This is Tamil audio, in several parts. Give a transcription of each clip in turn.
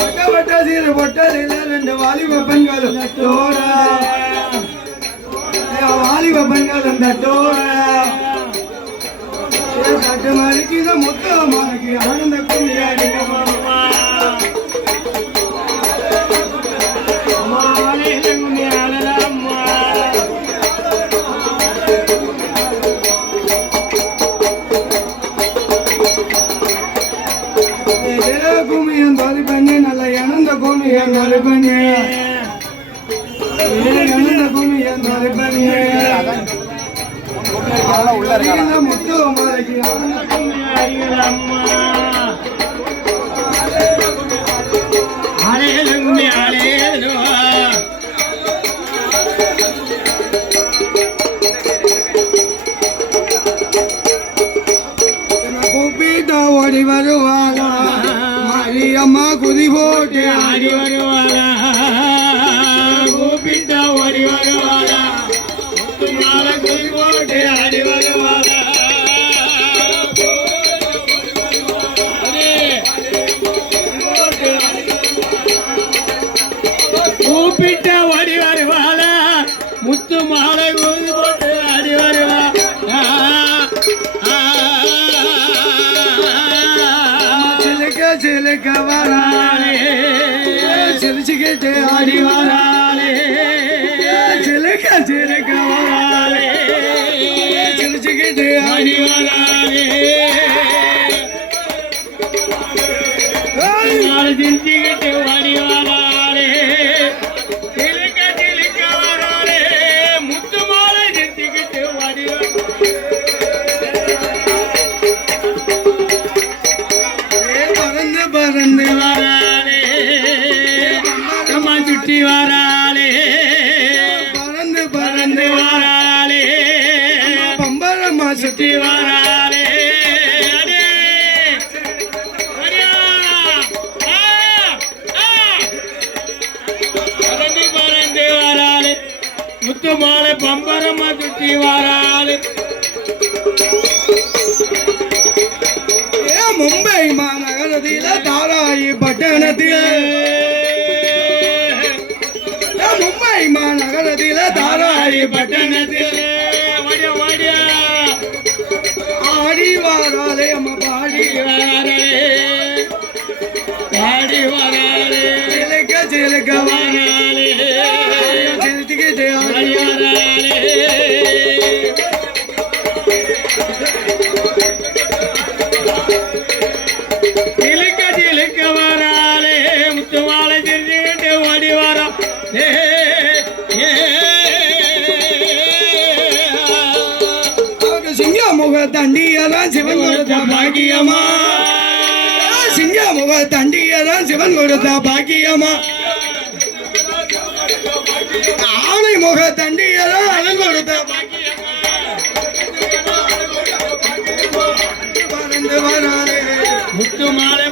வட்ட வட்ட சீர ரெண்டு வாலிப பெண்களும் தட்டோட வாலிப பெண்களும் தட்டோட தட்டு மணிக்கு ஆனந்த கும்மியாடி முத்து மாலைக்கு கூப்பிட்டா ஓடி வருவாளா மாரியம்மா குதி போட்டு ஆடி வருவாளா கூப்பிட்டா ஓடி வருவாளா முத்து மாலை குதி போட்டு ஆடி வருவா சிலுக்க சிலுக்க வராளே சிலிச்சுக்கிட்டு ஆடி வராளே சிலுக்க சிலுக்க வராளே சிலிச்சுக்கிட்டு ஆடி வராளே நாலு திஞ்சிக்கிட்டு வராளே ஏ மும்பை மாநகரத்தில தாராயி பட்டணத்தில. மும்பை மாநகரத்தில தாராயி பட்டணத்தில. ஆடி வாராளே அம்மா பாடி வராளே பாடி வராளே சிலுக்க சிலுக்க வராளே சிங்க முக தண்டியதான் சிவன் கொடுத்த பாக்கியமா? சிங்க முக தண்டியதான் சிவன் கொடுத்த பாக்கியமா? ஆணை முக தண்டியதான் அவன் கொடுத்த முத்து மாலை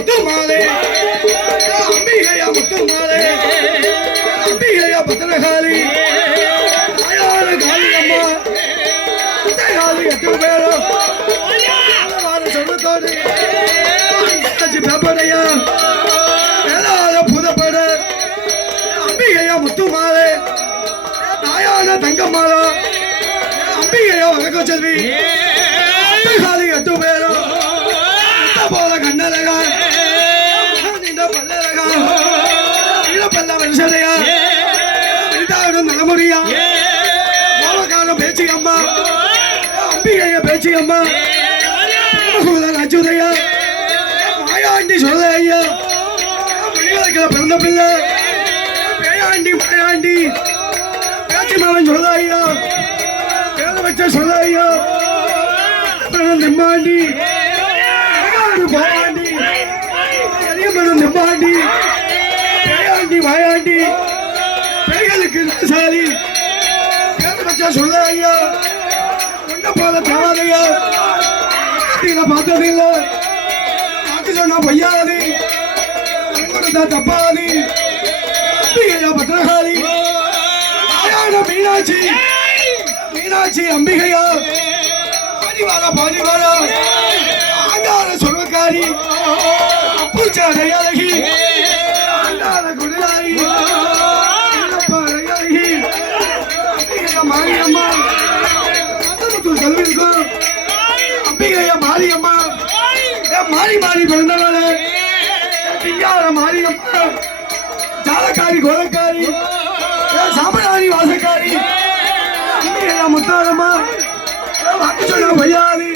முத்துமாலே. அம்பிகையா முத்துமாலே. அம்பிகையா பத்திரகாளி ஆயான காளி அம்மா. காளி எட்டு பேரும். சொல்லுத்தோடு பேப்பரையா வேளாத புதப்பட. அம்பிகையா முத்து தாயான தங்கம்மாளா. அம்பிகையா வணக்கம் செல்வி. காளி எட்டு பேரும். போல கண்ண அம்மா. அச்சுதையா மாயாண்டி சொல்ல ஐயா மணிகளுக்கு பிறந்த பிள்ளை. பேயாண்டி மாயாண்டி பேச்சு மகன் சொல்ல ஐயா பேர வச்ச சொல்ல ஐயா நிம்மாண்டி. போவாண்டி எரியமனம் நிம்மாண்டி. பேயாண்டி மாயாண்டி பேய்களுக்கு சாலி. பேர வச்ச வச்ச சொல்லையா உன்ன போல தேவாதைய பார்த்தது இல்ல பார்த்து சொன்னா பொய்யாதி. கொடுத்தா தப்பாதி. அம்பிகையா பத்திரகாளி. மீனாட்சி. மீனாட்சி அம்பிகையா? பாடிவாரா பாடிவாரா ஆங்கார சொல்வக்காரி பூச்சாடை அடையாளகி மாறி மாறி பிறந்தவளே திங்கார மாரியம்மா ஜாலக்காரி கோலக்காரி ஏ வாசக்காரி முத்தாரம்மா வாக்கு சொன்ன பையாரி